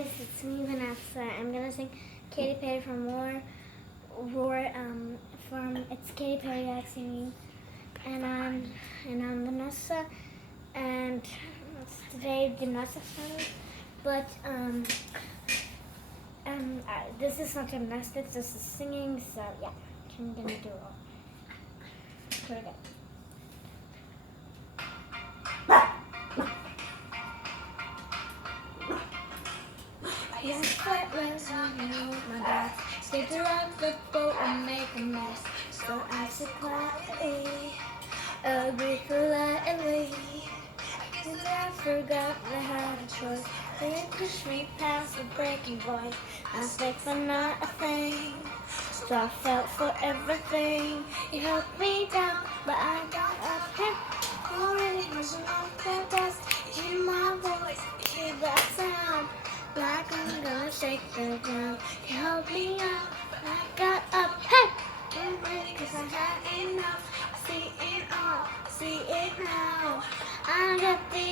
guys, it's me Vanessa. I'm gonna sing Katy Perry from Roar. From it's Katy Perry singing, and I'm Vanessa, and it's today gymnastics time. But this is not gymnastics. This is singing. So yeah, I'm gonna do it all. Here we go. Yes, quite was on my back. Scared to rock the boat and make a mess. So I said quietly, breathe politely. Cause I forgot I had a choice. They pushed me past the breaking voice. I was for not a thing. So I felt for everything. You helped me down, but I got up here. Already pushing off the dust. You hear my voice, you hear that sound. Like I'm gonna shake the ground. You helped me out, but I got up. Hey! I'm ready cause I had enough. I see it all, I see it now. I got the